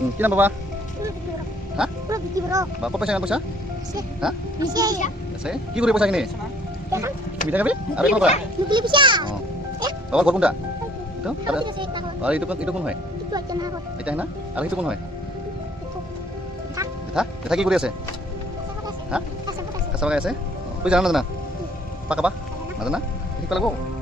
কি নাম বাবা হা পুরো বিকি বড় বা ক'ত পাইছা ইমান পইচা হা মিছে আছে কি কৰি পইচাখিনি মিঠা খাবি আৰু একো নকৰা মুকলি পিছা বাবা ঘৰ কোনটা এইটো আৰু আৰু এইটো কোন হয় itu aja nah kok এতিয়া না আৰু সেইটো কোন হয় জেঠা জেঠা কি কৰি আছে হা কাঁচা বাগাই আছে তুই জানা নাজানা পাকাবা নাজানা শিকিব লাগিব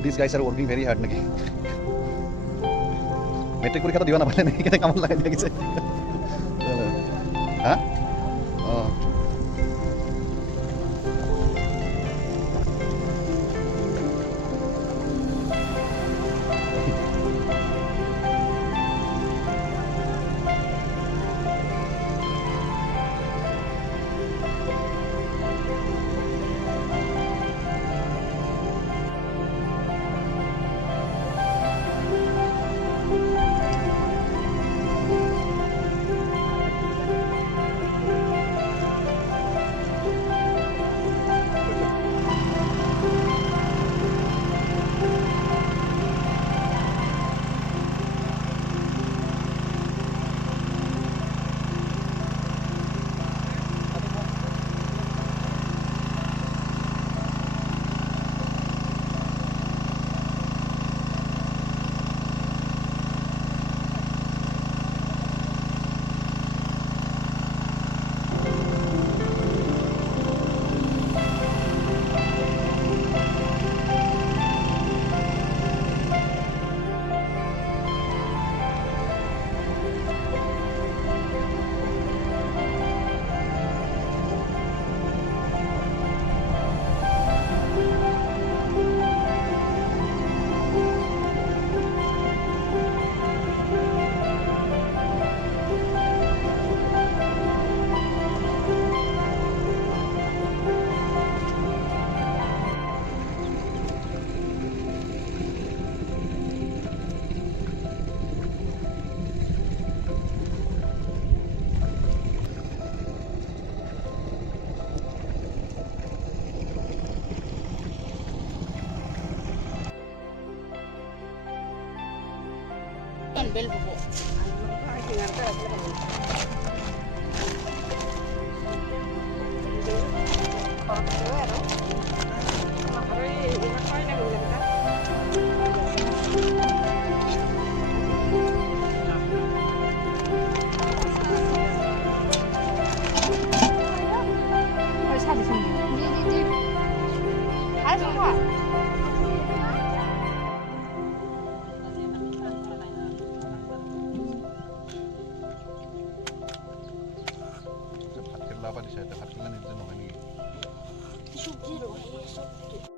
These guys are working very hard naki. Metric পরীক্ষা তো দিবা না পারলে নাকি কেন কামল লাগাই দিয়া গেছে হ্যাঁ bel bubu ভাত কেৰেলা পৰা দিছে ভাত কেৰেলা নিদিলে নহয় নেকি সবজি